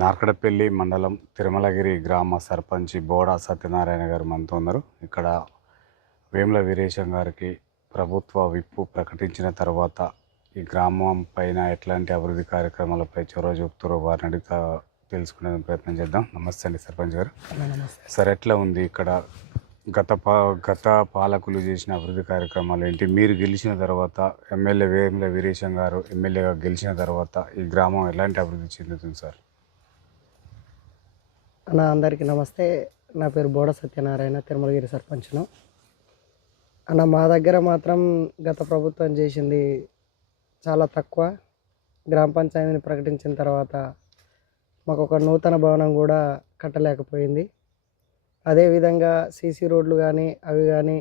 నార్కడపల్లి మండలం తిరుమలగిరి గ్రామ సర్పంచి బోడా సత్యనారాయణ గారు మనతో ఉన్నారు. ఇక్కడ వేముల వీరేశం గారికి ప్రభుత్వ విప్పు ప్రకటించిన తర్వాత ఈ గ్రామం పైన ఎట్లాంటి అభివృద్ధి కార్యక్రమాలపై చొరవ చూపుతారో వారిని అడిగి తెలుసుకునే ప్రయత్నం చేద్దాం. నమస్తే అండి సర్పంచ్ గారు. సార్, ఎట్లా ఉంది ఇక్కడ గత పాలకులు చేసిన అభివృద్ధి కార్యక్రమాలు ఏంటి? మీరు గెలిచిన తర్వాత ఎమ్మెల్యే వేముల వీరేశం గారు ఎమ్మెల్యేగా గెలిచిన తర్వాత ఈ గ్రామం ఎలాంటి అభివృద్ధి చెందుతుంది సార్? అందరికీ నమస్తే. నా పేరు బోడ సత్యనారాయణ, తిరుమలగిరి సర్పంచ్ను. మా దగ్గర మాత్రం గత ప్రభుత్వం చేసింది చాలా తక్కువ. గ్రామ పంచాయతీని ప్రకటించిన తర్వాత మాకు ఒక నూతన భవనం కూడా కట్టలేకపోయింది. అదేవిధంగా సీసీ రోడ్లు కానీ అవి కానీ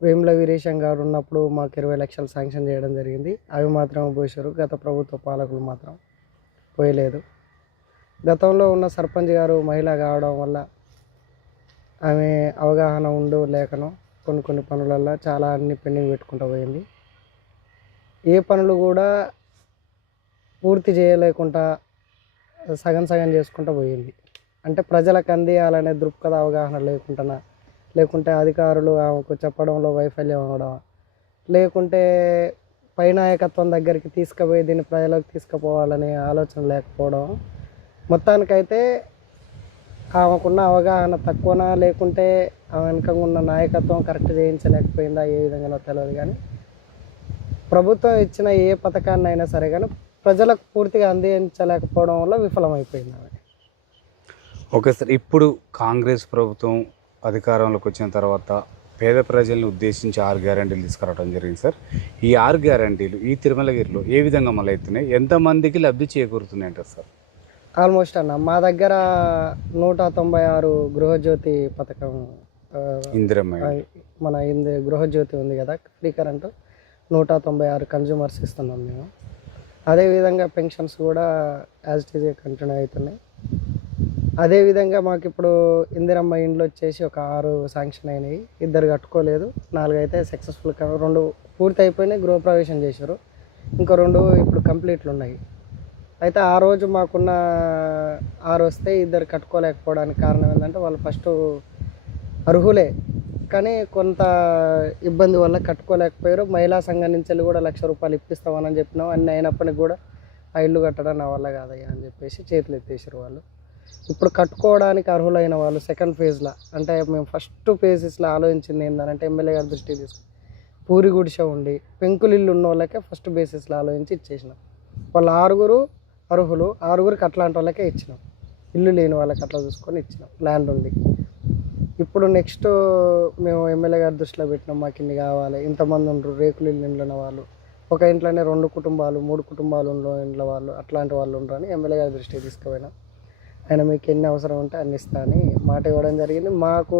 వేముల వీరేశం గారు ఉన్నప్పుడు మాకు 20 లక్షలు శాంక్షన్ చేయడం జరిగింది. అవి మాత్రం పోసారు. గత ప్రభుత్వ పాలకులు మాత్రం పోయలేదు. గతంలో ఉన్న సర్పంచ్ గారు మహిళ కావడం వల్ల ఆమె అవగాహన లేకనో కొన్ని పనులల్లో చాలా అన్ని పెండింగ్ పెట్టుకుంటూ పోయింది. ఏ పనులు కూడా పూర్తి చేయలేకుండా సగం చేసుకుంటూ పోయింది. అంటే ప్రజలకు అందియాలనే దృక్పథ అవగాహన లేకుంటే అధికారులు ఆమెకు చెప్పడంలో వైఫల్యం అవ్వడం, లేకుంటే పై నాయకత్వం దగ్గరికి తీసుకుపోయి దీన్ని ప్రజలకు తీసుకుపోవాలనే ఆలోచన లేకపోవడం. మొత్తానికైతే ఆమెకున్న అవగాహన తక్కువనా, లేకుంటే ఆమె వెనుక ఉన్న నాయకత్వం కరెక్ట్ చేయించలేకపోయిందా, ఏ విధంగానో తెలియదు. కానీ ప్రభుత్వం ఇచ్చిన ఏ పథకాన్ని అయినా సరే కానీ ప్రజలకు పూర్తిగా అందించలేకపోవడం వల్ల విఫలమైపోయింది ఆమె. ఓకే సార్, ఇప్పుడు కాంగ్రెస్ ప్రభుత్వం అధికారంలోకి వచ్చిన తర్వాత పేద ప్రజల్ని ఉద్దేశించి 6 గ్యారంటీలు తీసుకురావడం జరిగింది సార్. ఈ 6 గ్యారంటీలు ఈ తిరుమలగిరిలో ఏ విధంగా అమలు అవుతున్నాయి, ఎంతమందికి లబ్ధి చేకూరుతున్నాయి అంటారు సార్? ఆల్మోస్ట్ మా దగ్గర 196 గృహజ్యోతి పథకం, మన గృహజ్యోతి ఉంది కదా, ఫ్రీ కరెంటు 196 కన్జ్యూమర్స్ ఇస్తున్నాం మేము. అదేవిధంగా పెన్షన్స్ కూడా యాజ్ ఇట్ ఈజ్ కంటిన్యూ అవుతున్నాయి. అదేవిధంగా మాకు ఇప్పుడు ఇందిరమ్మ ఇండ్లు వచ్చేసి ఒక 6 శాంక్షన్ అయినాయి. 2 కట్టుకోలేదు, 4 అయితే సక్సెస్ఫుల్. 2 పూర్తి అయిపోయినాయి, గృహప్రవేశం చేశారు. ఇంకో 2 ఇప్పుడు కంప్లీట్లు ఉన్నాయి. అయితే ఆ రోజు మాకున్న 6 వస్తే 2 కట్టుకోలేకపోవడానికి కారణం ఏంటంటే వాళ్ళు ఫస్ట్ అర్హులే కానీ కొంత ఇబ్బంది వల్ల కట్టుకోలేకపోయారు. మహిళా సంఘం నుంచి కూడా 1,00,000 రూపాయలు ఇప్పిస్తామని చెప్పినాం. అన్నీ అయినప్పటికీ కూడా ఆ ఇల్లు కట్టడం నా వల్ల కాదయ్యా అని చెప్పేసి చేతులు ఎత్తేసారు వాళ్ళు. ఇప్పుడు కట్టుకోవడానికి అర్హులైన వాళ్ళు సెకండ్ ఫేజ్లో, అంటే మేము ఫస్ట్ ఫేజెస్లో ఆలోచించింది ఏంటంటే ఎమ్మెల్యే గారి దృష్టికి తీసుకుని పూరి గుడిసె ఉండి పెంకులు ఇల్లు ఉన్న వాళ్ళకే ఫస్ట్ బేసిస్లో ఆలోచించి ఇచ్చేసినాం. వాళ్ళు 6 అర్హులు, 6కి అట్లాంటి వాళ్ళకే ఇచ్చినాం. ఇల్లు లేని వాళ్ళకి అట్లా చూసుకొని ఇచ్చినాం. ల్యాండ్ ఉంది. ఇప్పుడు నెక్స్ట్ మేము ఎమ్మెల్యే గారి దృష్టిలో పెట్టినాం, మాకు ఇన్ని కావాలి, ఇంతమంది ఉండరు, రేకులు ఇల్లు ఉన్న వాళ్ళు, ఒక ఇంట్లోనే 2 కుటుంబాలు 3 కుటుంబాలు ఇంట్లో వాళ్ళు, అట్లాంటి వాళ్ళు ఉండరు అని ఎమ్మెల్యే గారి దృష్టికి తీసుకుపోయినాం. ఆయన మీకు ఎన్ని అవసరం ఉంటే అన్ని ఇస్తా అని మాట ఇవ్వడం జరిగింది. మాకు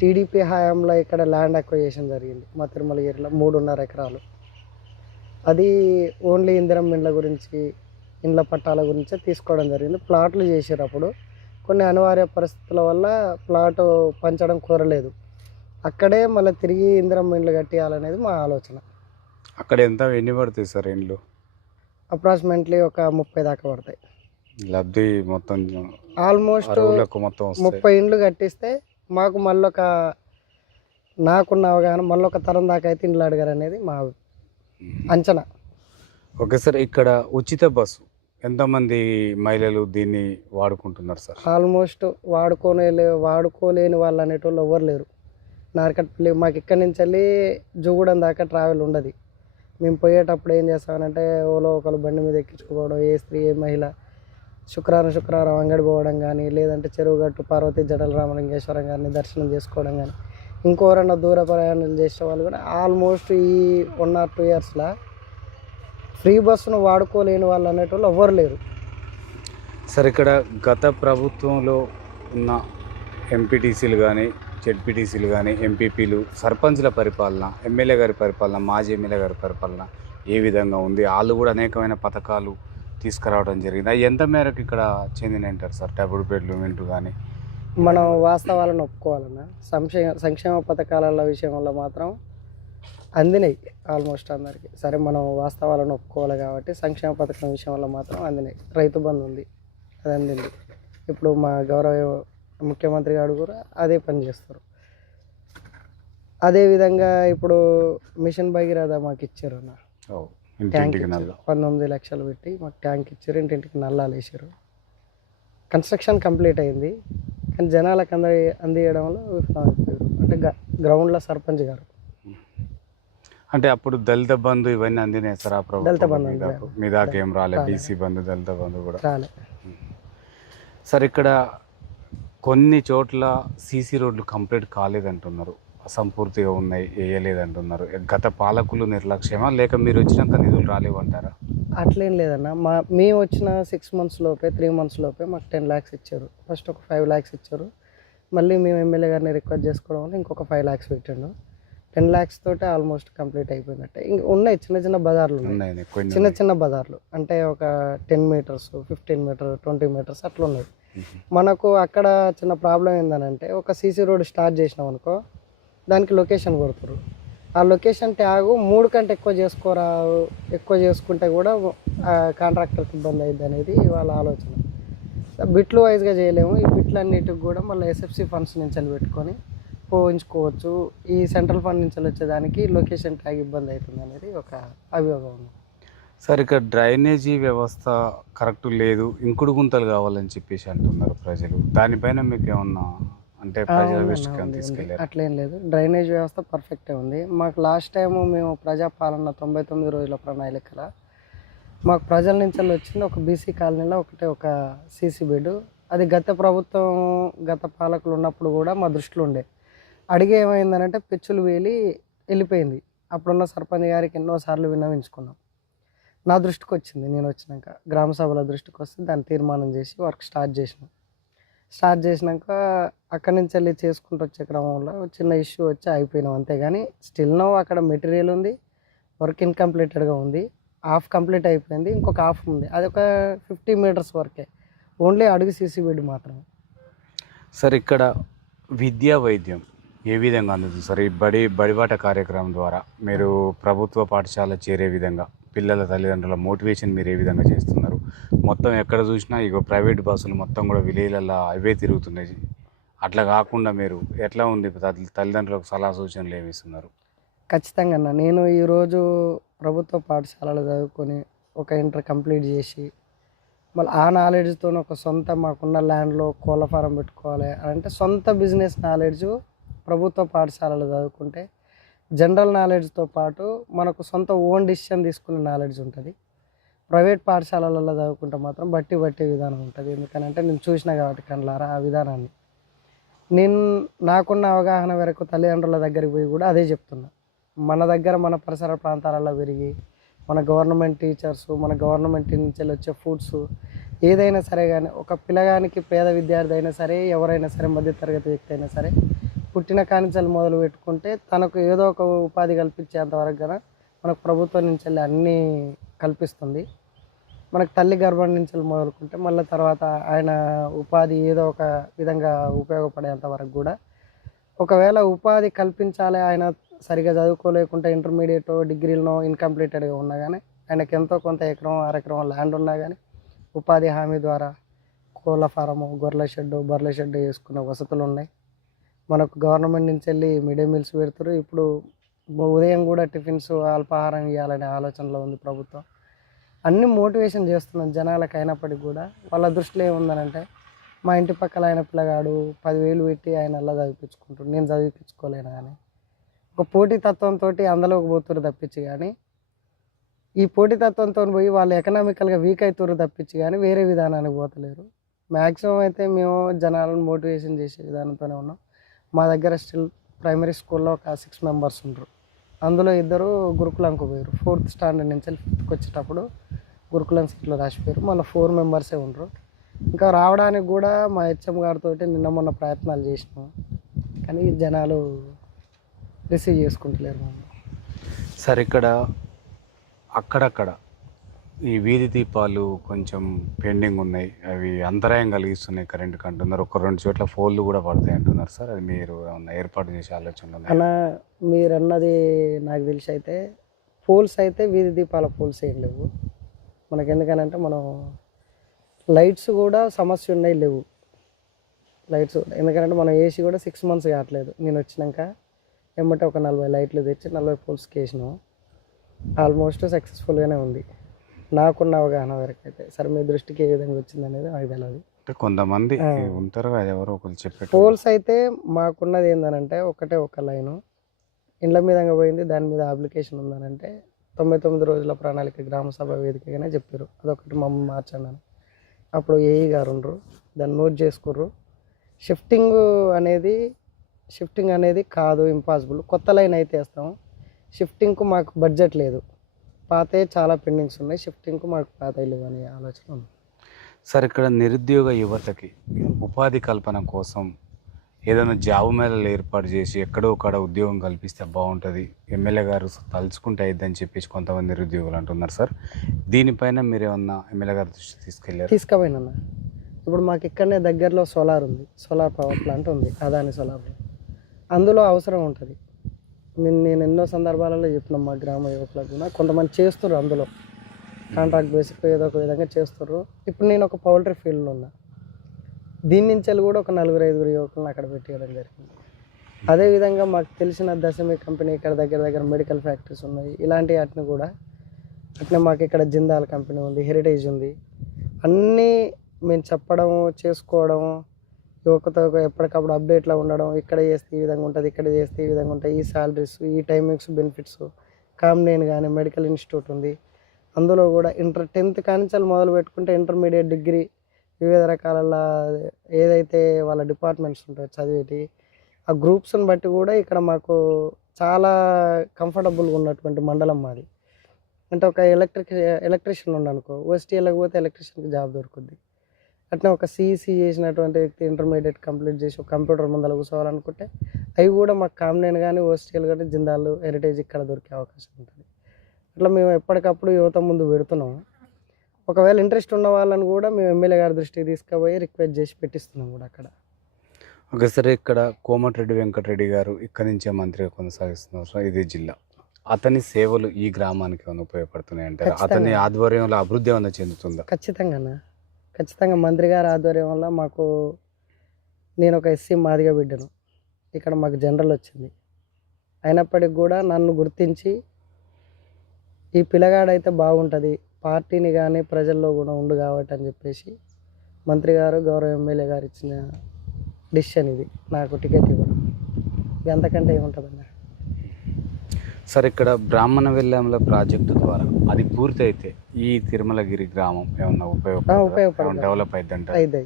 టీడీపీ హయాంలో ఇక్కడ ల్యాండ్ అక్వైజేషన్ జరిగింది మా తిరుమలగిరిలో 3.5 ఎకరాలు. అది ఓన్లీ ఇందిరమ్మ ఇండ్ల గురించి, ఇండ్ల పట్టాల గురించే తీసుకోవడం జరిగింది. ప్లాట్లు చేసారు. అప్పుడు కొన్ని అనివార్య పరిస్థితుల వల్ల ప్లాట్ పంచడం కుదరలేదు. అక్కడే మళ్ళీ తిరిగి ఇందిరమ్మ ఇండ్లు కట్టియాలనేది మా ఆలోచన. అక్కడ ఎన్ని పడుతాయి సార్ ఇండ్లు? అప్రాక్సిమేట్లీ ఒక 30 దాకా పడతాయి. లబ్ధి మొత్తం ఆల్మోస్ట్ 30 ఇండ్లు కట్టిస్తే మాకు మళ్ళొక, నాకున్న అవగాహన మళ్ళొక తరం దాకా అయితే ఇండ్లు అడగారు అనేది మా అంచనా. ఓకే సార్, ఇక్కడ ఉచిత బస్సు ఎంతమంది మహిళలు దీన్ని వాడుకుంటున్నారు సార్? ఆల్మోస్ట్ వాడుకోలేని వాళ్ళు అనేటోళ్ళు ఎవరు లేరు. నార్కట్పల్లి మాకు ఇక్కడి నుంచి వెళ్ళి జూగూడెం దాకా ట్రావెల్ ఉండదు. మేము పోయేటప్పుడు ఏం చేస్తామనంటే ఓలో ఒకరు బండి మీద ఎక్కించుకోవడం, ఏ స్త్రీ ఏ మహిళ శుక్రవారం అంగడి పోవడం కానీ, లేదంటే చెరువుగట్టు పార్వతీ జడల రామలింగేశ్వరం గారిని దర్శనం చేసుకోవడం కానీ, ఇంకోరన్నా దూర ప్రయాణాలు చేసే వాళ్ళు కూడా ఆల్మోస్ట్ ఈ 1 or 2 ఇయర్స్లో ఫ్రీ బస్సును వాడుకోలేని వాళ్ళు అనేటోళ్ళు ఎవ్వరు లేరు సార్. ఇక్కడ గత ప్రభుత్వంలో ఉన్న ఎంపీటీసీలు కానీ, జెడ్పీటీసీలు కానీ, ఎంపీపీలు, సర్పంచ్ల పరిపాలన, ఎమ్మెల్యే గారి పరిపాలన, మాజీ ఎమ్మెల్యే గారి పరిపాలన ఏ విధంగా ఉంది? వాళ్ళు కూడా అనేకమైన పథకాలు తీసుకురావడం జరిగింది. అవి ఎంత మేరకు ఇక్కడ చెందిన అంటారు సార్? డబుల్ బెడ్రూమ్ కానీ మనం వాస్తవాలను ఒప్పుకోవాలన్నా సంక్షేమ పథకాల విషయంలో మాత్రం అందినాయి ఆల్మోస్ట్ అందరికీ. సరే మనం వాస్తవాలను ఒప్పుకోవాలి కాబట్టి సంక్షేమ పథకం విషయంలో మాత్రం అందినాయి. రైతు బంధు ఉంది, అది అందింది. ఇప్పుడు మా గౌరవ ముఖ్యమంత్రి గారు కూడా అదే పని చేస్తారు. అదేవిధంగా ఇప్పుడు మిషన్ భగీరథ మాకు ఇచ్చారు అన్న. ట్యాంక్ ఇంటింటికి ఇచ్చారు. నల్ల 19 లక్షలు పెట్టి మాకు ట్యాంక్ ఇచ్చారు, ఇంటింటికి నల్లాలు వేసారు. కన్స్ట్రక్షన్ కంప్లీట్ అయింది, కానీ జనాలకు అందియడంలో విఫలం అయిపోయారు. అంటే గ్రౌండ్లో సర్పంచ్ గారు. అంటే అప్పుడు దళిత బంధు ఇవన్నీ అందినాయి సార్ ఆ దళిత ప్రభుత్వం బంధు మీ దాకా ఏం రాలే? బీసీ బంధు, దళిత బంధు కూడా రాలే. సార్ ఇక్కడ కొన్ని చోట్ల సీసీ రోడ్లు కంప్లీట్ కాలేదంటున్నారు, అసంపూర్తిగా ఉన్నాయి, వేయలేదంటున్నారు. గత పాలకులు నిర్లక్ష్యమా లేక మీరు వచ్చినాక నిధులు రాలేవు అంటారా? అట్లేం లేదన్న. మేము వచ్చిన 6 months లోపే 3 months లోపే మాకు 10 lakhs ఇచ్చారు. ఫస్ట్ ఒక 5 lakhs ఇచ్చారు. మళ్ళీ మేము ఎమ్మెల్యే గారిని రిక్వెస్ట్ చేసుకోవడం వల్ల ఇంకొక 5 lakhs పెట్టిండు. 10 lakhs తోటే ఆల్మోస్ట్ కంప్లీట్ అయిపోయినట్టే. ఇంక ఉన్నాయి చిన్న చిన్న బజార్లు ఉన్నాయి, ఉన్నాయి కొన్ని చిన్న చిన్న బజార్లు. అంటే ఒక 10 meters 15 meters 20 meters అట్లా ఉన్నాయి. మనకు అక్కడ చిన్న ప్రాబ్లం ఏంటంటే ఒక సీసీ రోడ్ స్టార్ట్ చేసినాం అనుకో, దానికి లొకేషన్ కొడతారు. ఆ లొకేషన్ ట్యాగు 3 కంటే ఎక్కువ చేసుకుంటే కూడా కాంట్రాక్టర్కి ఇబ్బంది అయ్యిద్ది అనేది వాళ్ళ ఆలోచన. బిట్లు వైజ్గా చేయలేము. ఈ బిట్లన్నిటికి కూడా మళ్ళీ ఎస్ఎఫ్సి ఫండ్స్ నుంచి పెట్టుకొని పోయించుకోవచ్చు. ఈ సెంట్రల్ ఫండ్ నుంచి వచ్చేదానికి లొకేషన్ ట్యాగ్ ఇబ్బంది అవుతుంది అనేది ఒక అభియోగం ఉంది. సార్ ఇక్కడ డ్రైనేజీ వ్యవస్థ కరెక్ట్ లేదు, ఇంకుడు గుంతలు కావాలని చెప్పేసి అంటున్నారు ప్రజలు. దానిపైన మీకు ఏమన్నా అంటే ప్రజల దృష్టికి తీసుకెళ్ళారు? అట్లేం లేదు, డ్రైనేజ్ వ్యవస్థ పర్ఫెక్టే ఉంది. మాకు లాస్ట్ టైము మేము ప్రజాపాలన 99 రోజుల ప్రణాళికల మాకు ప్రజల నుంచి వచ్చింది ఒక బీసీ కాలనీలో ఒక సీసీ బెడ్. అది గత ప్రభుత్వం గత పాలకులు ఉన్నప్పుడు కూడా మా దృష్టిలో ఉండే. అడిగే ఏమైందనంటే పెచ్చులు వేలి వెళ్ళిపోయింది. అప్పుడున్న సర్పంచ్ గారికి ఎన్నోసార్లు విన్నవించుకున్నాం. నా దృష్టికి వచ్చింది, నేను వచ్చినాక గ్రామ సభల దృష్టికి వస్తే దాన్ని తీర్మానం చేసి వర్క్ స్టార్ట్ చేసినాక అక్కడి నుంచి వెళ్ళి చేసుకుంటూ వచ్చే క్రమంలో చిన్న ఇష్యూ వచ్చి అయిపోయినాం. అంతేగాని స్టిల్ నో అక్కడ మెటీరియల్ ఉంది, వర్క్ ఇన్కంప్లీటెడ్గా ఉంది. హాఫ్ కంప్లీట్ అయిపోయింది, ఇంకొక హాఫ్ ఉంది. అది ఒక 50 meters వరకే, ఓన్లీ అడుగు సీసీ బెడ్ మాత్రమే. సార్ ఇక్కడ విద్యా వైద్యం ఏ విధంగా అందుతుంది సార్? ఈ బడిబాట కార్యక్రమం ద్వారా మీరు ప్రభుత్వ పాఠశాల చేరే విధంగా పిల్లల తల్లిదండ్రుల మోటివేషన్ మీరు ఏ విధంగా చేస్తున్నారు? మొత్తం ఎక్కడ చూసినా ఇక ప్రైవేట్ బస్సులు మొత్తం కూడా విలేజ్లలో అవే తిరుగుతున్నాయి. అట్లా కాకుండా మీరు ఎట్లా ఉంది తల్లిదండ్రులకు సలహా సూచనలు ఏమి ఇస్తున్నారు? ఖచ్చితంగా అన్న, నేను ఈరోజు ప్రభుత్వ పాఠశాలలో చదువుకొని ఒక ఇంటర్ కంప్లీట్ చేసి మళ్ళీ ఆ నాలెడ్జ్తో ఒక సొంత మాకున్న ల్యాండ్లో కోళ్ళ ఫారం పెట్టుకోవాలి అంటే సొంత బిజినెస్ నాలెడ్జ్ ప్రభుత్వ పాఠశాలలో చదువుకుంటే జనరల్ నాలెడ్జ్తో పాటు మనకు సొంత ఓన్ డిసిషన్ తీసుకునే నాలెడ్జ్ ఉంటుంది. ప్రైవేట్ పాఠశాలలలో చదువుకుంటే మాత్రం బట్టి విధానం ఉంటుంది. ఎందుకనంటే నేను చూసినా కాబట్టి కళ్ళారా ఆ విధానాన్ని. నేను నాకున్న అవగాహన వరకు తల్లిదండ్రుల దగ్గరికి పోయి కూడా అదే చెప్తున్నా. మన దగ్గర మన పరిసర ప్రాంతాలలో పెరిగి మన గవర్నమెంట్ టీచర్స్, మన గవర్నమెంట్ నుంచి వచ్చే ఫుడ్స్ ఏదైనా సరే కానీ ఒక పిల్లగానికి పేద విద్యార్థి అయినా సరే, ఎవరైనా సరే, మధ్యతరగతి వ్యక్తి అయినా సరే పుట్టిన కానించాలు మొదలు పెట్టుకుంటే తనకు ఏదో ఒక ఉపాధి కల్పించేంతవరకు కదా మనకు ప్రభుత్వం నుంచి అన్నీ కల్పిస్తుంది. మనకు తల్లి గర్భం నుంచి మొదలుకుంటే మళ్ళీ తర్వాత ఆయన ఉపాధి ఏదో ఒక విధంగా ఉపయోగపడేంత వరకు కూడా ఒకవేళ ఉపాధి కల్పించాలి, ఆయన సరిగా చదువుకోలేకుంటే ఇంటర్మీడియట్ డిగ్రీలో ఇన్కంప్లీటెడ్గా ఉన్నా కానీ ఆయనకి ఎంతో కొంత ఎకరం 1/2 ఎకరం ల్యాండ్ ఉన్నా కానీ ఉపాధి హామీ ద్వారా కోళ్ళ ఫారము, గొర్రెల షెడ్డు, బర్రెల షెడ్డు వేసుకునే వసతులు ఉన్నాయి. మనకు గవర్నమెంట్ నుంచి వెళ్ళి మిడ్ డే మీల్స్ పెడతారు. ఇప్పుడు ఉదయం కూడా టిఫిన్స్, అల్పాహారం ఇవ్వాలనే ఆలోచనలో ఉంది ప్రభుత్వం. అన్ని మోటివేషన్ చేస్తున్నాం జనాలకు. అయినప్పటికీ కూడా వాళ్ళ దృష్టిలో ఏముందనంటే మా ఇంటి పక్కల ఆయన పిల్లగాడు 10,000 పెట్టి ఆయన అలా చదివించుకుంటాడు, నేను చదివించుకోలేను కానీ ఒక పోటీతత్వంతో అందులోకి పోతురు తప్పించి కానీ ఈ పోటీతత్వంతో పోయి వాళ్ళు ఎకనామికల్గా వీక్ అవుతారు తప్పించి కానీ వేరే విధానానికి పోతలేరు. మ్యాక్సిమం అయితే మేము జనాలను మోటివేషన్ చేసే విధానంతోనే ఉన్నాం. మా దగ్గర స్టిల్ ప్రైమరీ స్కూల్లో ఒక 6 members ఉంటారు. అందులో 2 గురుకులంకు పోయారు. 4th standard నుంచి 5th వచ్చేటప్పుడు గురుకులం సీట్లు రాసిపోయారు. మళ్ళీ 4 members ఉండరు. ఇంకా రావడానికి కూడా మా హెచ్ఎం గారితో నిన్న మొన్న ప్రయత్నాలు చేసినాం, కానీ జనాలు రిసీవ్ చేసుకుంటలేరు. సార్ ఇక్కడ అక్కడక్కడ ఈ వీధి దీపాలు కొంచెం పెండింగ్ ఉన్నాయి, అవి అంతరాయం కలిగిస్తున్నాయి కరెంటుకి అంటున్నారు. ఒక 2 చోట్ల ఫోన్లు కూడా పడతాయి అంటున్నారు సార్. అది మీరు ఏమన్నా ఏర్పాటు చేసే ఆలోచనలు ఉన్నాయి? అన్న మీరన్నది నాకు తెలిసి అయితే పోల్స్ అయితే వీధి దీపాల పోల్స్ ఏం లేవు మనకి. ఎందుకనంటే మనం లైట్స్ కూడా సమస్య ఉన్నాయి లేవు లైట్స్. ఎందుకంటే మనం ఏసీ కూడా 6 months కావట్లేదు. నేను వచ్చినాక ఏమంటే ఒక 40 లైట్లు తెచ్చి 40 పోల్స్కి వేసినాం. ఆల్మోస్ట్ సక్సెస్ఫుల్గానే ఉంది నాకున్న అవగాహన వరకు అయితే. సరే మీ దృష్టికి ఏ విధంగా వచ్చింది అనేది నాకు తెలియదు. అంటే కొంతమంది ఉంటారు కదా, ఎవరో ఒకరు చెప్పే పోల్స్ అయితే మాకున్నది ఏంటంటే ఒకటే ఒక లైను ఇండ్ల మీదంగా పోయింది. దాని మీద అప్లికేషన్ ఉందనంటే 99 రోజుల ప్రణాళిక గ్రామ సభ వేదికగానే చెప్పారు. అదొకటి మమ్మల్ని మార్చండి అని. అప్పుడు ఏఈ గారు ఉండరు, దాన్ని నోట్ చేసుకుర్రు. షిఫ్టింగ్ అనేది కాదు, ఇంపాసిబుల్. కొత్త లైన్ అయితే వేస్తాం. షిఫ్టింగ్కు మాకు బడ్జెట్ లేదు, పాతే చాలా పెండింగ్స్ ఉన్నాయి. షిఫ్టింగ్కు మాకు పాత లేవు అనే ఆలోచన ఉంది. సార్, ఇక్కడ నిరుద్యోగ యువతకి ఉపాధి కల్పన కోసం ఏదైనా జాబ్ మేళలు ఏర్పాటు చేసి ఎక్కడో ఒకడ ఉద్యోగం కల్పిస్తే బాగుంటుంది, ఎమ్మెల్యే గారు తలుచుకుంటే అయిద్దని చెప్పేసి కొంతమంది నిరుద్యోగులు అంటున్నారు సార్. దీనిపైన మీరు ఏమన్నా ఎమ్మెల్యే గారి దృష్టి తీసుకుపోయినా? ఇప్పుడు మాకు ఇక్కడనే దగ్గరలో సోలార్ ఉంది, సోలార్ పవర్ ప్లాంట్ ఉంది, అదాని సోలార్. అందులో అవసరం ఉంటుంది. నేను ఎన్నో సందర్భాలలో చెప్పిన మా గ్రామ యువకులకు కూడా కొంతమంది చేస్తున్నారు, అందులో కాంట్రాక్ట్ బేసిక్ ఏదో ఒక విధంగా చేస్తున్నారు. ఇప్పుడు నేను ఒక పౌల్ట్రీ ఫీల్డ్లో ఉన్నా, దీని నుంచి కూడా ఒక 4-5 యువకులను అక్కడ పెట్టేయడం జరిగింది. అదేవిధంగా మాకు తెలిసిన దశమి కంపెనీ ఇక్కడ దగ్గర మెడికల్ ఫ్యాక్టరీస్ ఉన్నాయి. ఇలాంటి వాటిని కూడా అట్నే మాకు ఇక్కడ జిందాల్ కంపెనీ ఉంది, హెరిటేజ్ ఉంది. అన్నీ మేము చెప్పడం చేసుకోవడం, యువకతో ఎప్పటికప్పుడు అప్డేట్లో ఉండడం. ఇక్కడ చేస్తే ఈ విధంగా ఉంటుంది, ఇక్కడ చేస్తే ఈ విధంగా ఉంటాయి, ఈ శాలరీస్, ఈ టైమింగ్స్, బెనిఫిట్స్. కామ్నేన్ కానీ మెడికల్ ఇన్స్టిట్యూట్ ఉంది, అందులో కూడా 10th కానించాలి మొదలు పెట్టుకుంటే ఇంటర్మీడియట్, డిగ్రీ, వివిధ రకాల ఏదైతే వాళ్ళ డిపార్ట్మెంట్స్ ఉంటాయో చదివేటి ఆ గ్రూప్స్ని బట్టి కూడా ఇక్కడ మాకు చాలా కంఫర్టబుల్గా ఉన్నటువంటి మండలం మాది. అంటే ఒక ఎలక్ట్రీషియన్ ఉండనుకో, ఓఎస్టీ వెళ్ళకపోతే ఎలక్ట్రీషియన్కి జాబ్ దొరుకుద్ది. అట్లా ఒక సిఈసి చేసినటువంటి వ్యక్తి ఇంటర్మీడియట్ కంప్లీట్ చేసి ఒక కంప్యూటర్ ముందర కూర్చోవాలనుకుంటే అవి కూడా మాకు కామ్నేన్ కానీ ఓఎస్టీఎల్ కానీ జిందాల్, హెరిటేజ్ ఇక్కడ దొరికే అవకాశం ఉంటుంది. అట్లా మేము ఎప్పటికప్పుడు యువత ముందు పెడుతున్నాము. ఒకవేళ ఇంట్రెస్ట్ ఉన్న వాళ్ళని కూడా మేము ఎమ్మెల్యే గారి దృష్టికి తీసుకుపోయి రిక్వెస్ట్ చేసి పెట్టిస్తున్నాం కూడా అక్కడ. ఓకే సార్, ఇక్కడ కోమటిరెడ్డి వెంకటరెడ్డి గారు ఇక్కడి నుంచే మంత్రిగా కొనసాగిస్తున్నారు సార్, ఇదే జిల్లా. అతని సేవలు ఈ గ్రామానికి ఏమైనా ఉపయోగపడుతున్నాయి అంటారు? అతని ఆధ్వర్యంలో అభివృద్ధి ఏమైనా చెందుతుందా? ఖచ్చితంగా మంత్రి గారి ఆధ్వర్యం వల్ల మాకు, నేను ఒక ఎస్సీ మాదిగ బిడ్డను, ఇక్కడ మాకు జనరల్ వచ్చింది. అయినప్పటికి కూడా నన్ను గుర్తించి ఈ పిల్లగాడైతే బాగుంటుంది, పార్టీని కానీ ప్రజల్లో కూడా ఉండు కాబట్టి అని చెప్పేసి మంత్రి గారు, గౌరవ ఎమ్మెల్యే గారు ఇచ్చిన డిసిషన్ ఇది, నాకు టికెట్ ఇవ్వడం. ఎంతకంటే ఏముంటుందన్న సార్, ఇక్కడ బ్రాహ్మణ వెల్లంల ప్రాజెక్టు ద్వారా అది పూర్తి అయితే ఈ తిరుమలగిరి గ్రామం ఏమన్నా ఉపయోగపడుతుంది, డెవలప్ అయిద్దంట? అయితే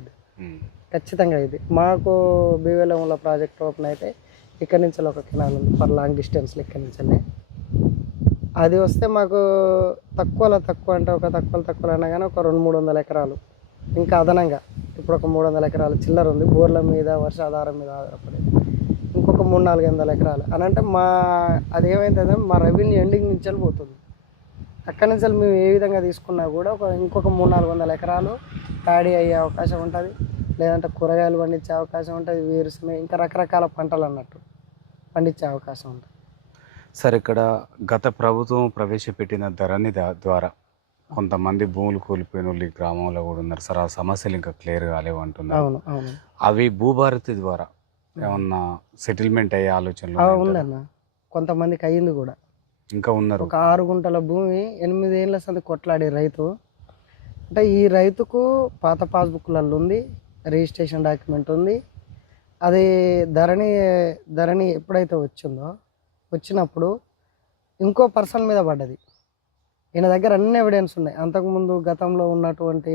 ఖచ్చితంగా ఇది మాకు బీవెల్లంల ప్రాజెక్ట్ ఓపెన్ అయితే ఇక్కడి నుంచి ఒక కెనాల్ ఉంది ఫర్ లాంగ్ డిస్టెన్స్లో. ఇక్కడి నుంచి అది వస్తే మాకు తక్కువ అంటే ఒక తక్కువ అయినా కానీ ఒక 200-300 ఎకరాలు ఇంకా అదనంగా, ఇప్పుడు ఒక 300 ఎకరాలు చిల్లర ఉంది బోర్ల మీద వర్షాధారం మీద ఆధారపడి. ఇంకొక 300-400 ఎకరాలు అని అంటే అదేమైందంటే మా రెవెన్యూ ఎండింగ్ నుంచి వెళ్ళిపోతుంది. అక్కడి నుంచి మేము ఏ విధంగా తీసుకున్నా కూడా ఇంకొక 300-400 ఎకరాలు ప్యాడీ అయ్యే అవకాశం ఉంటుంది, లేదంటే కూరగాయలు పండించే అవకాశం ఉంటుంది, వేరుశనగ ఇంకా రకరకాల పంటలు అన్నట్టు పండించే అవకాశం ఉంటుంది. సార్, ఇక్కడ గత ప్రభుత్వం ప్రవేశపెట్టిన ధరణి ద్వారా కొంతమంది భూములు కోల్పోయిన వాళ్ళు ఈ గ్రామంలో కూడా ఉన్నారు సార్. ఆ సమస్యలు ఇంకా క్లియర్ కాలేవు అంటున్నారు. అవును. అవి భూభారతి ద్వారా ఏమన్నా సెటిల్మెంట్ అయ్యే ఆలోచనలు ఉందన్న, కొంతమందికి అయ్యింది కూడా, ఇంకా ఉన్నారు. ఒక 6 గుంటల భూమి 8 ఏళ్ళ సంది కొట్లాడే రైతు. అంటే ఈ రైతుకు పాత పాస్బుక్లలో ఉంది, రిజిస్ట్రేషన్ డాక్యుమెంట్ ఉంది. అది ధరణి ఎప్పుడైతే వచ్చినప్పుడు ఇంకో పర్సన్ మీద పడ్డది. ఈయన దగ్గర అన్ని ఎవిడెన్స్ ఉన్నాయి. అంతకుముందు గతంలో ఉన్నటువంటి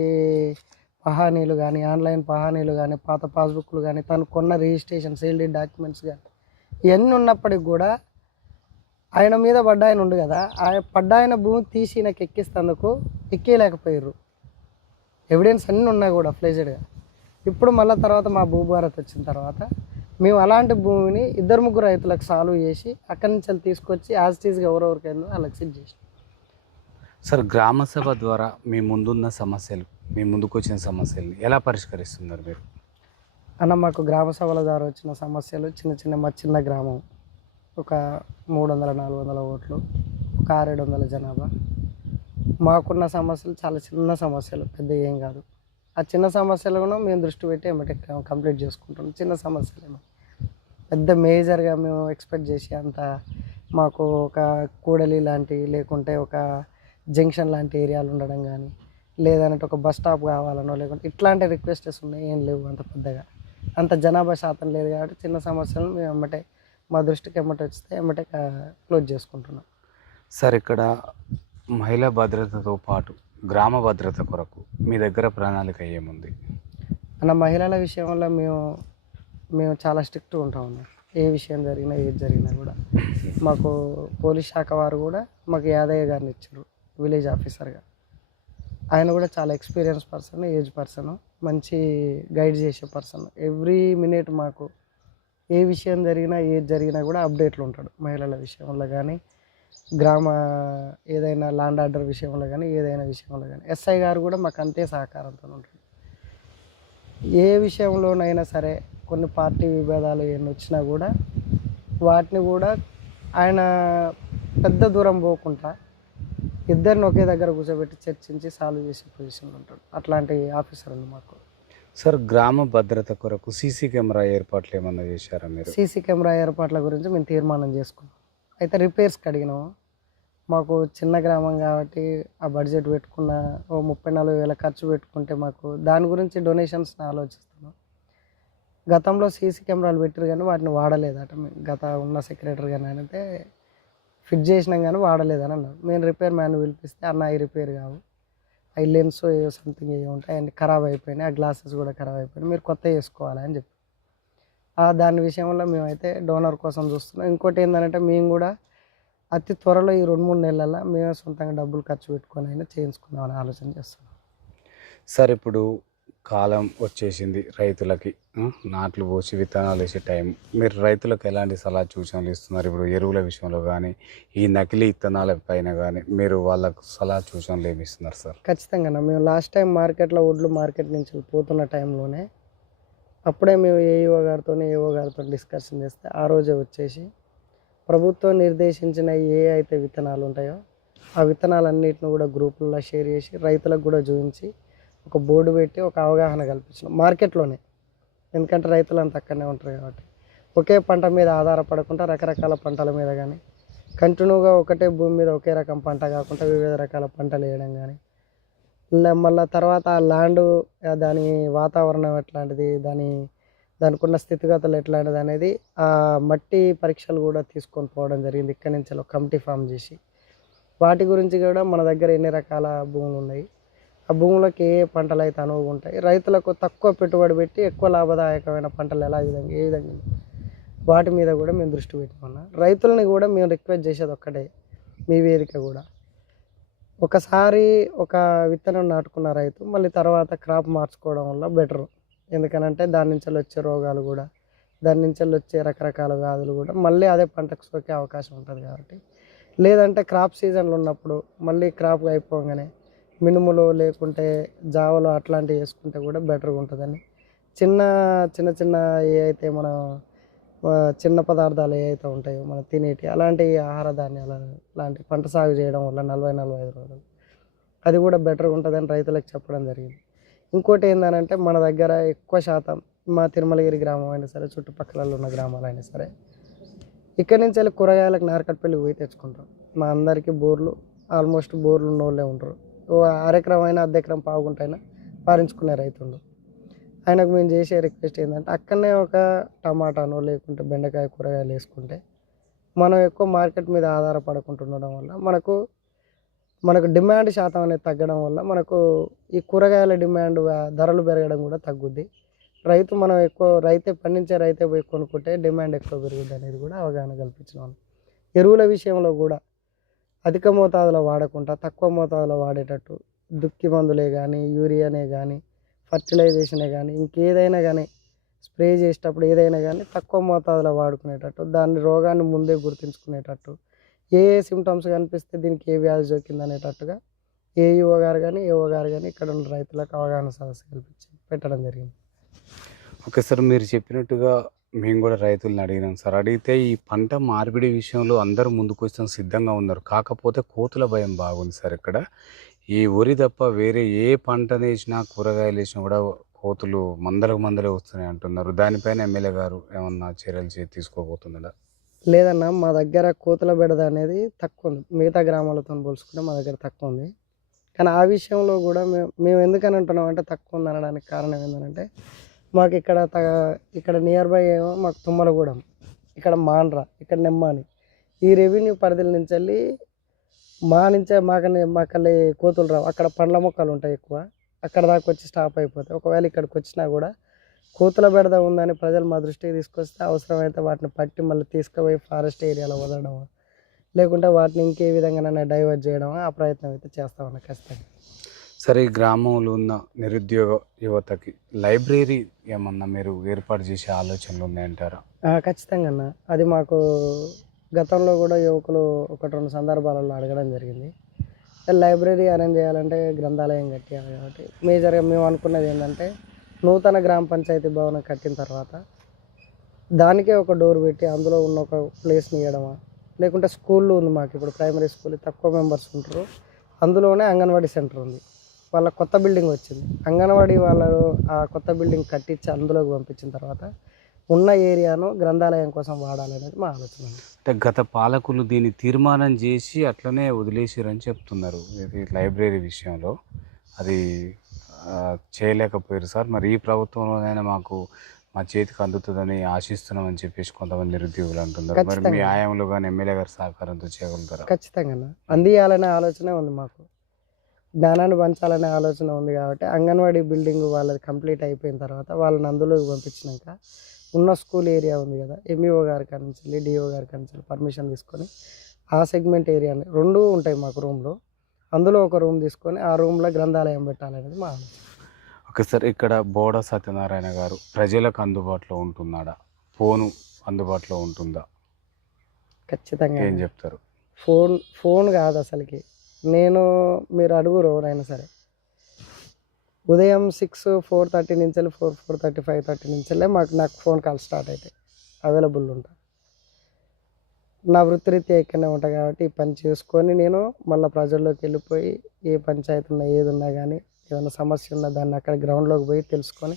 పహానీలు కానీ, ఆన్లైన్ పహానీలు కానీ, పాత పాస్బుక్లు కానీ, తను కొన్న రిజిస్ట్రేషన్ సేల్ డీడ్ డాక్యుమెంట్స్ కానీ ఇవన్నీ ఉన్నప్పటికి కూడా ఆయన మీద ఆయన ఉండు కదా, ఆయన భూమి తీసి ఈయనకి ఎక్కిస్తేందుకు ఎక్కేయలేకపోయారు. ఎవిడెన్స్ అన్నీ ఉన్నాయి కూడా ఫ్లెజ్డ్గా. ఇప్పుడు మళ్ళీ తర్వాత మా భూభారత్ వచ్చిన తర్వాత మేము అలాంటి భూమిని 2-3 రైతులకు సాల్వ్ చేసి అక్కడి నుంచి తీసుకొచ్చి యాజ్ టీజ్గా ఎవరెవరికైందో వాళ్ళకి సిట్ చేసి. సార్ గ్రామ సభ ద్వారా మీ ముందున్న సమస్యలు, మీ ముందుకు వచ్చిన సమస్యల్ని ఎలా పరిష్కరిస్తున్నారు మీరు? అన్న మాకు గ్రామ సభల ద్వారా వచ్చిన సమస్యలు మా చిన్న గ్రామం, ఒక 300-400 ఓట్లు, ఒక 600-700 జనాభా. మాకున్న సమస్యలు చాలా చిన్న సమస్యలు, పెద్ద ఏం కాదు. ఆ చిన్న సమస్యలను మేము దృష్టి పెట్టి ఎమ్మటే కంప్లీట్ చేసుకుంటున్నాం. చిన్న సమస్యలేమో పెద్ద మేజర్గా మేము ఎక్స్పెక్ట్ చేసి అంత మాకు ఒక కూడలి లాంటి, లేకుంటే ఒక జంక్షన్ లాంటి ఏరియాలు ఉండడం కానీ, లేదంటే ఒక బస్ స్టాప్ కావాలనో, లేకుంటే ఇట్లాంటి రిక్వెస్టెస్ ఉన్నాయి, ఏం లేవు అంత పెద్దగా. అంత జనాభా శాతం లేదు కాబట్టి చిన్న సమస్యలను మేము ఎమ్మటే మా దృష్టికి ఎమ్మటే వస్తే ఎమ్మటే క్లోజ్ చేసుకుంటున్నాం. సార్ ఇక్కడ మహిళా భద్రతతో పాటు గ్రామ భద్రత కొరకు మీ దగ్గర ప్రణాళిక ఏముంది? అన్న మహిళల విషయంలో మేము చాలా స్ట్రిక్ట్గా ఉంటాం అన్న. ఏ విషయం జరిగినా, ఏది జరిగినా కూడా మాకు పోలీస్ శాఖ వారు కూడా మాకు యాదయ్య గారిని ఇచ్చారు విలేజ్ ఆఫీసర్గా. ఆయన కూడా చాలా ఎక్స్పీరియన్స్ పర్సన్, ఏజ్ పర్సన్, మంచి గైడ్ చేసే పర్సన్. ఎవ్రీ మినిట్ మాకు ఏ విషయం జరిగినా, ఏది జరిగినా కూడా అప్డేట్లు ఉంటాడు. మహిళల విషయంలో కానీ, గ్రామ ఏదైనా ల్యాండ్ ఆర్డర్ విషయంలో కానీ, ఏదైనా విషయంలో కానీ ఎస్ఐ గారు కూడా మాకు అంతే సహకారంతో ఉంటాడు. ఏ విషయంలోనైనా సరే కొన్ని పార్టీ విభేదాలు ఏమి వచ్చినా కూడా వాటిని కూడా ఆయన పెద్ద దూరం పోకుండా ఇద్దరిని ఒకే దగ్గర కూర్చోబెట్టి చర్చించి సాల్వ్ చేసే పొజిషన్లో ఉంటాడు. అట్లాంటి ఆఫీసర్ ఉంది మాకు. సార్ గ్రామ భద్రత కొరకు సీసీ కెమెరా ఏర్పాట్లు ఏమన్నా చేశారా మీరు? సీసీ కెమెరా ఏర్పాట్ల గురించి మేము తీర్మానం చేసుకున్నాం. అయితే రిపేర్స్కి అడిగినాము. మాకు చిన్న గ్రామం కాబట్టి ఆ బడ్జెట్ పెట్టుకున్న ఓ 34,000 వేల ఖర్చు పెట్టుకుంటే మాకు దాని గురించి డొనేషన్స్ని ఆలోచిస్తున్నాం. గతంలో సీసీ కెమెరాలు పెట్టారు కానీ వాటిని వాడలేదట. గత ఉన్న సెక్రటరీ కానీ అయితే ఫిట్ చేసినాం కానీ వాడలేదని అన్నారు. మేము రిపేర్ మ్యాన్ పిలిపిస్తే అన్న ఈ రిపేర్ కావు, అవి లెన్స్ ఏవో సంథింగ్ ఏవో ఉంటాయి, అన్ని ఖరాబ్ అయిపోయినాయి, ఆ గ్లాసెస్ కూడా ఖరాబ్ అయిపోయినాయి, మీరు కొత్త వేసుకోవాలి అని చెప్పి దాని విషయంలో మేమైతే డోనర్ కోసం చూస్తున్నాం. ఇంకోటి ఏంటంటే మేము కూడా అతి త్వరలో ఈ 2-3 నెలల్లో మేమే సొంతంగా డబ్బులు ఖర్చు పెట్టుకొని అయినా చేయించుకుందామని ఆలోచన చేస్తున్నాం. సార్ ఇప్పుడు కాలం వచ్చేసింది రైతులకి, నాట్లు పోసి విత్తనాలు వేసే టైం. మీరు రైతులకు ఎలాంటి సలహా సూచనలు ఇస్తున్నారు? ఇప్పుడు ఎరువుల విషయంలో కానీ, ఈ నకిలీ విత్తనాల పైన కానీ మీరు వాళ్ళకు సలహా సూచనలు ఏమి ఇస్తున్నారు సార్? ఖచ్చితంగా మేము లాస్ట్ టైం మార్కెట్లో వడ్లు మార్కెట్ నుంచి పోతున్న టైంలోనే అప్పుడే మేము ఏఓ గారితో డిస్కషన్ చేస్తే ఆ రోజే వచ్చేసి ప్రభుత్వం నిర్దేశించిన ఏ అయితే విత్తనాలు ఉంటాయో ఆ విత్తనాలన్నిటిని కూడా గ్రూపుల్లో షేర్ చేసి రైతులకు కూడా చూపించి ఒక బోర్డు పెట్టి ఒక అవగాహన కల్పించినాం మార్కెట్లోనే. ఎందుకంటే రైతులు అంతా అక్కడనే ఉంటారు కాబట్టి ఒకే పంట మీద ఆధారపడకుండా రకరకాల పంటల మీద కానీ, కంటిన్యూగా ఒకటే భూమి మీద ఒకే రకం పంట కాకుండా వివిధ రకాల పంటలు వేయడం కానీ, మళ్ళీ తర్వాత ఆ ల్యాండ్ దాని వాతావరణం ఎట్లాంటిది, దానికి ఉన్న స్థితిగతులు ఎట్లాంటిది అనేది ఆ మట్టి పరీక్షలు కూడా తీసుకొని పోవడం జరిగింది. ఇక్కడి నుంచి ఒక కమిటీ ఫామ్ చేసి వాటి గురించి కూడా మన దగ్గర ఎన్ని రకాల భూములు ఉన్నాయి, ఆ భూములకు ఏ పంటలు అయితే అనువుగా ఉంటాయి, రైతులకు తక్కువ పెట్టుబడి పెట్టి ఎక్కువ లాభదాయకమైన పంటలు ఏ విధంగా వాటి మీద కూడా మేము దృష్టి పెట్టుకున్నాం. రైతులని కూడా మేము రిక్వెస్ట్ చేసేది ఒక్కటే, మీ వేదిక కూడా ఒకసారి ఒక విత్తనం నాటుకున్న రైతు మళ్ళీ తర్వాత క్రాప్ మార్చుకోవడం వల్ల బెటరు. ఎందుకనంటే దాని నుంచి వచ్చే రోగాలు కూడా, దాని నుంచి వచ్చే రకరకాల వ్యాధులు కూడా మళ్ళీ అదే పంటకు సోకే అవకాశం ఉంటుంది కాబట్టి, లేదంటే క్రాప్ సీజన్లో ఉన్నప్పుడు మళ్ళీ క్రాప్ అయిపోగానే మినుములు లేకుంటే జావలు అట్లాంటివి వేసుకుంటే కూడా బెటర్గా ఉంటుందని చిన్న ఏ అయితే మన చిన్న పదార్థాలు ఏ అయితే ఉంటాయో మనం తినేటి అలాంటి ఆహార ధాన్యాలు లాంటి పంట సాగు చేయడం వల్ల 40-45 రోజులు అది కూడా బెటర్గా ఉంటుందని రైతులకు చెప్పడం జరిగింది. ఇంకోటి ఏంటంటే మన దగ్గర ఎక్కువ శాతం మా తిరుమలగిరి గ్రామం అయినా సరే, చుట్టుపక్కల ఉన్న గ్రామాలైనా సరే, ఇక్కడి నుంచి వెళ్ళి కూరగాయలకు నార్కట్పల్లికి పోయి తెచ్చుకుంటాం. మా అందరికీ ఆల్మోస్ట్ బోర్లు ఉన్న వాళ్ళే ఉంటారు. అరెకరం అయినా అర్ధెకరం పావుగుంటైనా పారించుకునే రైతుండు. ఆయనకు మేము చేసే రిక్వెస్ట్ ఏంటంటే అక్కడనే ఒక టమాటానో లేకుంటే బెండకాయ కూరగాయలు వేసుకుంటే మనం ఎక్కువ మార్కెట్ మీద ఆధారపడకుంటుండడం వల్ల మనకు డిమాండ్ శాతం అనేది తగ్గడం వల్ల మనకు ఈ కూరగాయల డిమాండ్ ధరలు పెరగడం కూడా తగ్గుద్ది. మనం ఎక్కువ పండించే రైతే పోయి కొనుక్కుంటే డిమాండ్ ఎక్కువ పెరుగుద్ది అనేది కూడా అవగాహన కల్పించినాం. ఎరువుల విషయంలో కూడా అధిక మోతాదులో వాడకుండా తక్కువ మోతాదులో వాడేటట్టు దుక్కి మందులే కానీ, యూరియానే కానీ, ఫర్టిలైజేషనే కానీ, ఇంకేదైనా కానీ స్ప్రే చేసేటప్పుడు ఏదైనా కానీ తక్కువ మోతాదులో వాడుకునేటట్టు, దాని రోగాన్ని ముందే గుర్తించుకునేటట్టు, ఏ సిమ్టమ్స్ కనిపిస్తే దీనికి ఏ వ్యాధి సోకింది అనేటట్టుగా ఏఈఓ గారు కానీ ఏఓ గారు కానీ ఇక్కడ ఉన్న రైతులకు అవగాహన సదస్సు కల్పించి పెట్టడం జరిగింది. ఓకే సార్, మీరు చెప్పినట్టుగా మేము కూడా రైతులను అడిగినాం సార్. అడిగితే ఈ పంట మార్పిడి విషయంలో అందరూ ముందుకొచ్చిన సిద్ధంగా ఉన్నారు. కాకపోతే కోతుల భయం బాగుంది సార్ ఇక్కడ. ఈ వరి తప్ప వేరే ఏ పంటనేసినా కూరగాయలు వేసినా కూడా కోతులు మందలకు మందలే వస్తున్నాయి అంటున్నారు. దానిపైన ఎమ్మెల్యే గారు ఏమన్నా చర్యలు తీసుకోబోతున్నాడా? లేదన్న, మా దగ్గర కోతుల బెడద అనేది తక్కువ ఉంది. మిగతా గ్రామాలతో పోల్చుకుంటే మా దగ్గర తక్కువ ఉంది. కానీ ఆ విషయంలో కూడా మేము ఎందుకని అంటున్నాం అంటే తక్కువ ఉంది అనడానికి కారణం ఏంటంటే మాకు ఇక్కడ నియర్ బై ఏమో మాకు తుమ్మలగూడెం, ఇక్కడ మాండ్ర, ఇక్కడ నెమ్మాని, ఈ రెవెన్యూ పరిధిల నుంచి వెళ్ళి మాకల్లి కోతులు రావు. అక్కడ పండ్ల మొక్కలు ఉంటాయి ఎక్కువ, అక్కడ దాకా వచ్చి స్టాప్ అయిపోతాయి. ఒకవేళ ఇక్కడికి వచ్చినా కూడా కోతుల బెడద ఉందని ప్రజలు మా దృష్టికి తీసుకొస్తే అవసరమైతే వాటిని పట్టి మళ్ళీ తీసుకుపోయి ఫారెస్ట్ ఏరియాలో వదలడం, లేకుంటే వాటిని ఇంకే విధంగానైనా డైవర్ట్ చేయడం, ఆ ప్రయత్నం అయితే చేస్తామన్న ఖచ్చితంగా. సరే, ఈ గ్రామంలో ఉన్న నిరుద్యోగ యువతకి లైబ్రరీ ఏమన్నా మీరు ఏర్పాటు చేసే ఆలోచనలు ఉన్నాయంటారా? ఖచ్చితంగా అన్న, అది మాకు గతంలో కూడా యువకులు 1-2 సందర్భాలలో అడగడం జరిగింది. లైబ్రరీ అరేంజ్ చేయాలంటే గ్రంథాలయం కట్టియాలి కాబట్టి మేజర్గా మేము అనుకున్నది ఏంటంటే నూతన గ్రామ పంచాయతీ భవనం కట్టిన తర్వాత దానికే ఒక డోర్ పెట్టి అందులో ఉన్న ఒక ప్లేస్ని ఇవ్వడమా, లేకుంటే స్కూల్లో ఉంది మాకు ఇప్పుడు ప్రైమరీ స్కూల్, తక్కువ మెంబర్స్ ఉంటారు, అందులోనే అంగన్వాడీ సెంటర్ ఉంది. వాళ్ళ కొత్త బిల్డింగ్ వచ్చింది, అంగన్వాడీ వాళ్ళు ఆ కొత్త బిల్డింగ్ కట్టించి అందులోకి పంపించిన తర్వాత ఉన్న ఏరియాను గ్రంథాలయం కోసం వాడాలనేది మా ఆలోచన. అంటే గత పాలకులు దీన్ని తీర్మానం చేసి అట్లనే వదిలేసారని చెప్తున్నారు. ఇది లైబ్రరీ విషయంలో అది చేయలేకపోయారు సార్. మరి ఈ ప్రభుత్వంలోనైనా మా చేతికి అందుతుందని ఆశిస్తున్నామని చెప్పేసి కొంతమంది నిరుద్యోగులు అంటున్నారు. మరి మీ ఆయంలో కానీ ఎమ్మెల్యే గారి సహకారంతో చేయగలుగుతారా? ఖచ్చితంగా అందియాలనే ఆలోచన ఉంది మాకు, జ్ఞానాన్ని పంచాలనే ఆలోచన ఉంది కాబట్టి అంగన్వాడీ బిల్డింగ్ వాళ్ళది కంప్లీట్ అయిపోయిన తర్వాత వాళ్ళని అందులోకి పంపించినాక ఉన్న స్కూల్ ఏరియా ఉంది కదా, ఎంఈఓ గారి కానించి డిఓ గారి కానించి పర్మిషన్ తీసుకొని ఆ సెగ్మెంట్ ఏరియాని 2 ఉంటాయి మాకు రూమ్లో, అందులో ఒక రూమ్ తీసుకొని ఆ రూమ్లో గ్రంథాలయం పెట్టాలనేది మా ఆలోచన. ఓకే సార్, ఇక్కడ బోడా సత్యనారాయణ గారు ప్రజలకు అందుబాటులో ఉంటున్నాడా? ఫోను అందుబాటులో ఉంటుందా? ఖచ్చితంగా ఏం చెప్తారు? ఫోన్ కాదు అసలుకి. మీరు అడుగురు ఎవరైనా సరే, ఉదయం 6, 4:30 నుంచి 4:30, 5:30 నుంచి నాకు ఫోన్ కాల్ స్టార్ట్ అవుతాయి, అవైలబుల్ ఉంటా. నా వృత్తిరీత్యా ఇక్కడనే ఉంటా కాబట్టి ఈ పని చేసుకొని నేను మళ్ళీ ప్రజల్లోకి వెళ్ళిపోయి ఏ పంచాయతీ ఉన్నా ఏది ఉన్నా కానీ ఏదైనా సమస్య ఉన్నా దాన్ని అక్కడ గ్రౌండ్లోకి పోయి తెలుసుకొని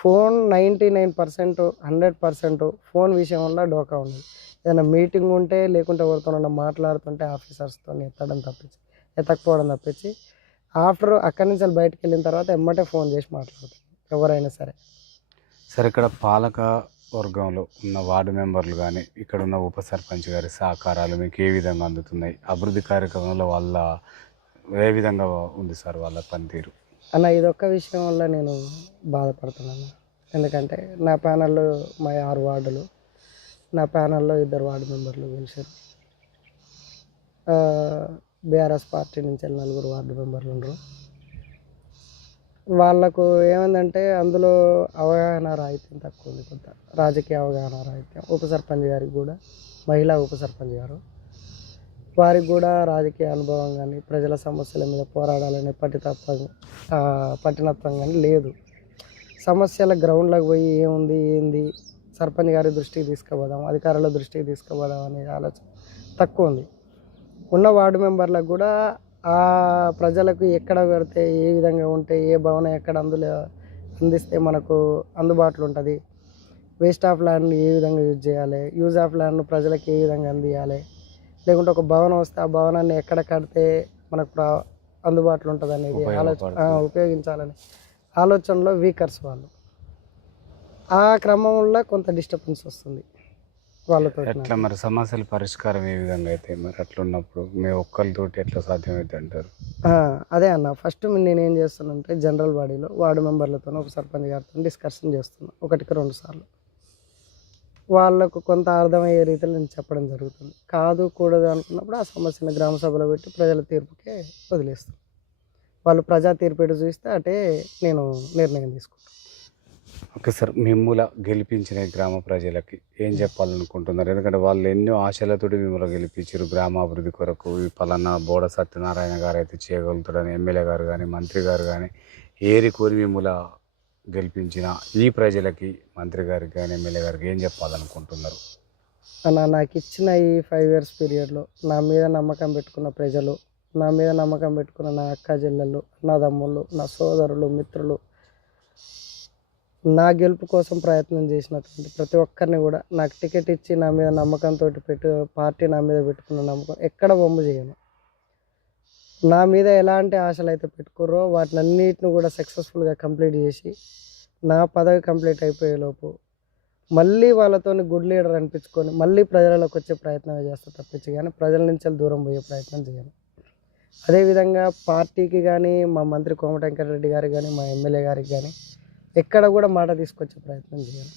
ఫోన్ 99%, 100% ఫోన్ విషయం వల్ల డోకా ఉండదు. ఏదైనా మీటింగ్ ఉంటే లేకుంటే ఎవరితోనన్నా మాట్లాడుతుంటే ఆఫీసర్స్తో ఎత్తకపోవడం తప్పించి ఆఫ్టర్ అక్కడి నుంచి బయటకు వెళ్ళిన తర్వాత ఎమ్మటే ఫోన్ చేసి మాట్లాడుతాను ఎవరైనా సరే. సరే, ఇక్కడ పాలక వర్గంలో ఉన్న వార్డు మెంబర్లు కానీ ఇక్కడ ఉన్న ఉప సర్పంచ్ గారి సహకారాలు మీకు ఏ విధంగా అందుతున్నాయి? అభివృద్ధి కార్యక్రమంలో ఏ విధంగా ఉంది సార్ వాళ్ళ పనితీరు? అన్న, ఇదొక్క విషయం వల్ల నేను బాధపడుతున్నాను. ఎందుకంటే నా ప్యానల్లో మా 6 వార్డులు, నా ప్యానల్లో 2 వార్డు మెంబర్లు గెలిచారు. బీఆర్ఎస్ పార్టీ నుంచి 4 వార్డు మెంబర్లు ఉండరు. వాళ్ళకు ఏమైందంటే అందులో అవగాహన రాహిత్యం తక్కువ ఉంది, కొంత రాజకీయ అవగాహన రాహిత్యం. ఉప సర్పంచ్ గారికి కూడా, మహిళా ఉప సర్పంచ్ గారు, వారికి కూడా రాజకీయ అనుభవం కానీ ప్రజల సమస్యల మీద పోరాడాలనే పట్టినత్వం కానీ లేదు. సమస్యల గ్రౌండ్లోకి పోయి ఏంది సర్పంచ్ గారి దృష్టికి తీసుకుపోదాం, అధికారుల దృష్టికి తీసుకుపోదాం అనే ఆలోచన తక్కువ ఉంది. ఉన్న వార్డు మెంబర్లకు కూడా ఆ ప్రజలకు ఎక్కడ పెడితే ఏ విధంగా ఉంటే ఏ భవనం ఎక్కడ అందిస్తే మనకు అందుబాటులో ఉంటుంది, వేస్ట్ ఆఫ్ ల్యాండ్ని ఏ విధంగా యూజ్ చేయాలి, యూజ్ ఆఫ్ ల్యాండ్ను ప్రజలకు ఏ విధంగా అందియాలి, లేకుంటే ఒక భవనం వస్తే ఆ భవనాన్ని ఎక్కడ కడితే మనకు అందుబాటులో ఉంటుంది అనేది ఉపయోగించాలని ఆలోచనలో వీకర్స్ వాళ్ళు. ఆ క్రమంలో కొంత డిస్టర్బెన్స్ వస్తుంది వాళ్ళతో. ఎట్లా మరి సమస్యల పరిష్కారం ఏ విధంగా అయితే మరి అట్లా ఉన్నప్పుడు మీ ఒక్కరితోటి ఎట్లా సాధ్యమైతే అంటారు? అదే అన్న, ఫస్ట్ నేనేం చేస్తానంటే జనరల్ బాడీలో వార్డు మెంబర్లతో ఒక సర్పంచ్ గారితో డిస్కషన్ చేస్తున్నాను 1-2 సార్లు. వాళ్ళకు కొంత అర్థమయ్యే రీతిలో నేను చెప్పడం జరుగుతుంది. కూడదు అనుకున్నప్పుడు ఆ సమస్యను గ్రామ సభలో పెట్టి ప్రజల తీర్పుకే వదిలేస్తాను. వాళ్ళు ప్రజా తీర్పు చూస్తే అటే నేను నిర్ణయం తీసుకుంటాను. ఓకే సార్, మిమ్ముల గెలిపించిన ఈ గ్రామ ప్రజలకి ఏం చెప్పాలనుకుంటున్నారు? ఎందుకంటే వాళ్ళు ఎన్నో ఆశలతోటి మిమ్మల్ని గెలిపించారు గ్రామాభివృద్ధి కొరకు. ఈ పలానా బోడ సత్యనారాయణ గారు అయితే చేయగలుగుతాడని ఎమ్మెల్యే గారు కానీ మంత్రి గారు కానీ ఏరి కోరి మిమ్ముల గెలిపించిన ఈ ప్రజలకి మంత్రి గారికి కానీ ఎమ్మెల్యే గారికి ఏం చెప్పాలనుకుంటున్నారు? అన్న, నాకు ఇచ్చిన ఈ 5 ఇయర్స్ పీరియడ్లో నా మీద నమ్మకం పెట్టుకున్న ప్రజలు, నా మీద నమ్మకం పెట్టుకున్న నా అక్క చెల్లెళ్ళు, నా తమ్ముళ్ళు, నా సోదరులు, మిత్రులు, నా గెలుపు కోసం ప్రయత్నం చేసినటువంటి ప్రతి ఒక్కరిని కూడా నాకు టికెట్ ఇచ్చి నా మీద నమ్మకంతో పార్టీ నా మీద పెట్టుకున్న నమ్మకం ఎక్కడ బొమ్మ చేయను. నా మీద ఎలాంటి ఆశలు అయితే పెట్టుకుర్రో వాటిని అన్నిటిని కూడా సక్సెస్ఫుల్గా కంప్లీట్ చేసి నా పదవి కంప్లీట్ అయిపోయేలోపు మళ్ళీ వాళ్ళతో గుడ్ లీడర్ అనిపించుకొని మళ్ళీ ప్రజలలోకి వచ్చే ప్రయత్నమే చేస్తా తప్పించి కానీ ప్రజల నుంచి దూరం పోయే ప్రయత్నం చేయను. అదేవిధంగా పార్టీకి కానీ మా మంత్రి కోమటిరెడ్డి గారికి కానీ మా ఎమ్మెల్యే గారికి కానీ ఎక్కడ కూడా మాట తీసుకొచ్చే ప్రయత్నం చేయను.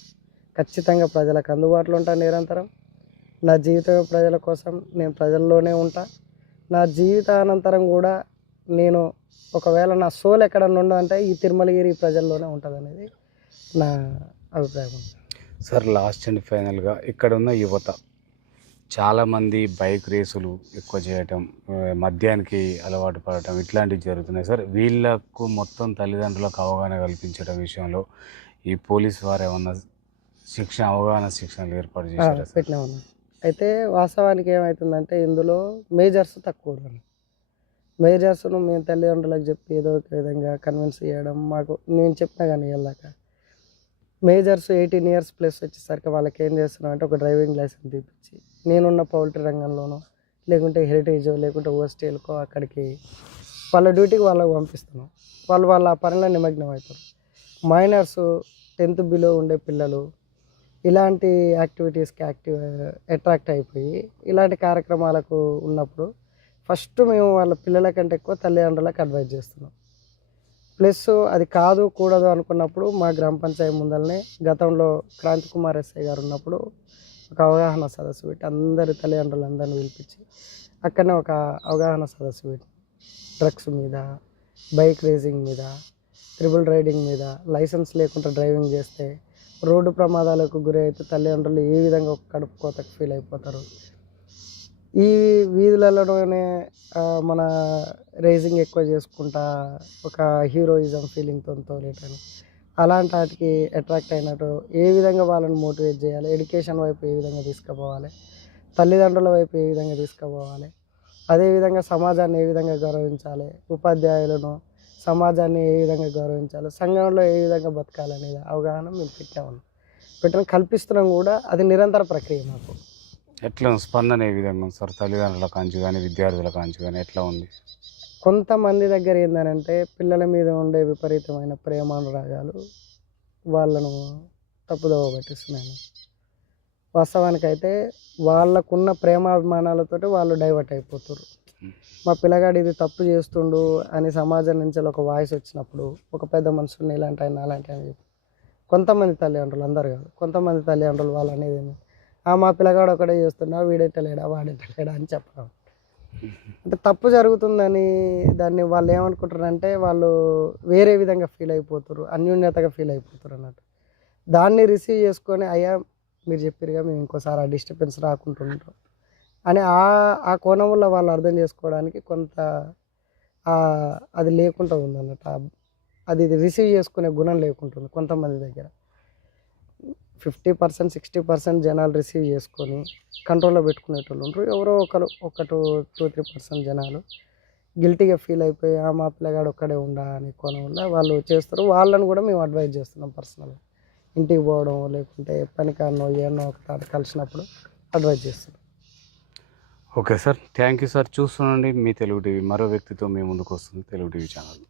ఖచ్చితంగా ప్రజలకు అందుబాటులో ఉంటా నిరంతరం. నా జీవితం ప్రజల కోసం, నేను ప్రజల్లోనే ఉంటా. నా జీవితానంతరం కూడా నేను ఒకవేళ నా సోల్ ఎక్కడన్నా ఉండదంటే ఈ తిరుమలగిరి ప్రజల్లోనే ఉంటుంది అనేది నా అభిప్రాయం. సార్, లాస్ట్ అండ్ ఫైనల్గా ఇక్కడ ఉన్న యువత చాలామంది బైక్ రేసులు ఎక్కువ చేయటం, మద్యానికి అలవాటు పడటం ఇట్లాంటివి జరుగుతున్నాయి సార్. వీళ్ళకు మొత్తం తల్లిదండ్రులకు అవగాహన కల్పించడం విషయంలో ఈ పోలీస్ వారు ఏమన్నా అవగాహన శిక్షణలు ఏర్పాటు చేశారు? పెట్టినా ఉన్నా. అయితే వాస్తవానికి ఏమవుతుందంటే ఇందులో మేజర్స్ తక్కువ ఉన్నారు. మేజర్స్ను మేము తల్లిదండ్రులకు చెప్పి ఏదో ఒక విధంగా కన్విన్స్ చేయడం, మాకు నేను చెప్పినా కానీ వెళ్ళాక మేజర్స్ 18 ఇయర్స్ ప్లస్ వచ్చేసరికి వాళ్ళకి ఏం చేస్తున్నాం అంటే ఒక డ్రైవింగ్ లైసెన్స్ తీపిచ్చి నేనున్న పౌల్ట్రీ రంగంలోనో లేకుంటే హెరిటేజ్ లేకుంటే ఓస్టేల్కో అక్కడికి వాళ్ళ డ్యూటీకి వాళ్ళకి పంపిస్తున్నాం. వాళ్ళు వాళ్ళ పనిలో నిమగ్నం అవుతారు. మైనర్స్ 10th బిలో ఉండే పిల్లలు ఇలాంటి యాక్టివిటీస్కి అట్రాక్ట్ అయిపోయి ఇలాంటి కార్యక్రమాలకు ఉన్నప్పుడు ఫస్ట్ మేము వాళ్ళ పిల్లల కంటే ఎక్కువ తల్లిదండ్రులకు అడ్వైజ్ చేస్తున్నాం. ప్లస్ అది కాదు కూడదు అనుకున్నప్పుడు మా గ్రామ పంచాయతీ ముందరనే గతంలో క్రాంతి కుమార్ ఎస్ఐ గారు ఉన్నప్పుడు ఒక అవగాహన సదస్సు పెట్టి అందరి తల్లిదండ్రులందరినీ పిలిపించి అక్కడనే ఒక అవగాహన సదస్సు పెట్టి డ్రగ్స్ మీద, బైక్ రేసింగ్ మీద, ట్రిపుల్ రైడింగ్ మీద, లైసెన్స్ లేకుండా డ్రైవింగ్ చేస్తే రోడ్డు ప్రమాదాలకు గురి అయితే తల్లిదండ్రులు ఏ విధంగా ఒక కడుపు కోతకు ఫీల్ అయిపోతారు. ఈ వీధులలోనే మన రేసింగ్ ఎక్కువ చేసుకుంటా ఒక హీరోయిజం ఫీలింగ్తో తోలేటని అలాంటి వాటికి అట్రాక్ట్ అయినట్టు ఏ విధంగా వాళ్ళని మోటివేట్ చేయాలి, ఎడ్యుకేషన్ వైపు ఏ విధంగా తీసుకుపోవాలి, తల్లిదండ్రుల వైపు ఏ విధంగా తీసుకుపోవాలి, అదేవిధంగా సమాజాన్ని ఏ విధంగా గౌరవించాలి, ఉపాధ్యాయులను సమాజాన్ని ఏ విధంగా గౌరవించాలి, సంఘంలో ఏ విధంగా బతకాలనేది అవగాహన మేము పెట్టడం కల్పిస్తున్నాం కూడా. అది నిరంతర ప్రక్రియ. మాకు ఎట్లా స్పందన ఏ విధంగా ఉంది సార్? తల్లిదండ్రుల కాంచి కానీ విద్యార్థుల కాంచి కానీ ఎట్లా ఉంది? కొంతమంది దగ్గర ఏంటంటే పిల్లల మీద ఉండే విపరీతమైన ప్రేమానురాగాలు వాళ్ళను తప్పుదోవ పట్టిస్తున్నాయి. వాస్తవానికైతే వాళ్ళకున్న ప్రేమాభిమానాలతోటి వాళ్ళు డైవర్ట్ అయిపోతారు. మా పిల్లగాడు ఇది తప్పు చేస్తుండు అని సమాజం నుంచి ఒక వాయిస్ వచ్చినప్పుడు ఒక పెద్ద మనుషుని ఇలాంటి ఆయన అలాంటి అని చెప్పి కొంతమంది తల్లిదండ్రులు, అందరు కాదు, కొంతమంది తల్లిదండ్రులు వాళ్ళు అనేది మా పిల్లగాడు ఒకటే చేస్తున్నా, వీడెట్టలేడా వాడెట్టలేడా అని చెప్పడం. అంటే తప్పు జరుగుతుందని దాన్ని వాళ్ళు ఏమనుకుంటారంటే వాళ్ళు వేరే విధంగా ఫీల్ అయిపోతారు, అన్యోన్యతగా ఫీల్ అయిపోతారు అన్నట్టు. దాన్ని రిసీవ్ చేసుకొని అయ్యా మీరు చెప్పారుగా మేము ఇంకోసారి ఆ డిస్టర్బెన్స్ రాకుంటుంటాం అని ఆ కోణంలో వాళ్ళు అర్థం చేసుకోవడానికి కొంత అది లేకుండా ఉందన్నట్టు. అది రిసీవ్ చేసుకునే గుణం లేకుంటుంది కొంతమంది దగ్గర. 50%, 60% జనాలు రిసీవ్ చేసుకొని కంట్రోల్లో పెట్టుకునేటోళ్ళు ఉంటారు. ఎవరో ఒకరు 2-3% జనాలు గిల్టీగా ఫీల్ అయిపోయి మా పిల్లగాడు ఒక్కడే ఉండా అనే కోణంలో వాళ్ళు చేస్తారు. వాళ్ళని కూడా మేము అడ్వైజ్ చేస్తున్నాం పర్సనల్గా. ఇంటికి పోవడం లేకుంటే పని కారణం ఏమన్నా ఒక తాట కలిసినప్పుడు అడ్వైజ్ చేస్తున్నాం. Okay sir, thank you sir. చూస్తుండండి మీ తెలుగు టీవీ. మరో వ్యక్తితో మీ ముందుకు వస్తుంది తెలుగు టీవీ ఛానల్.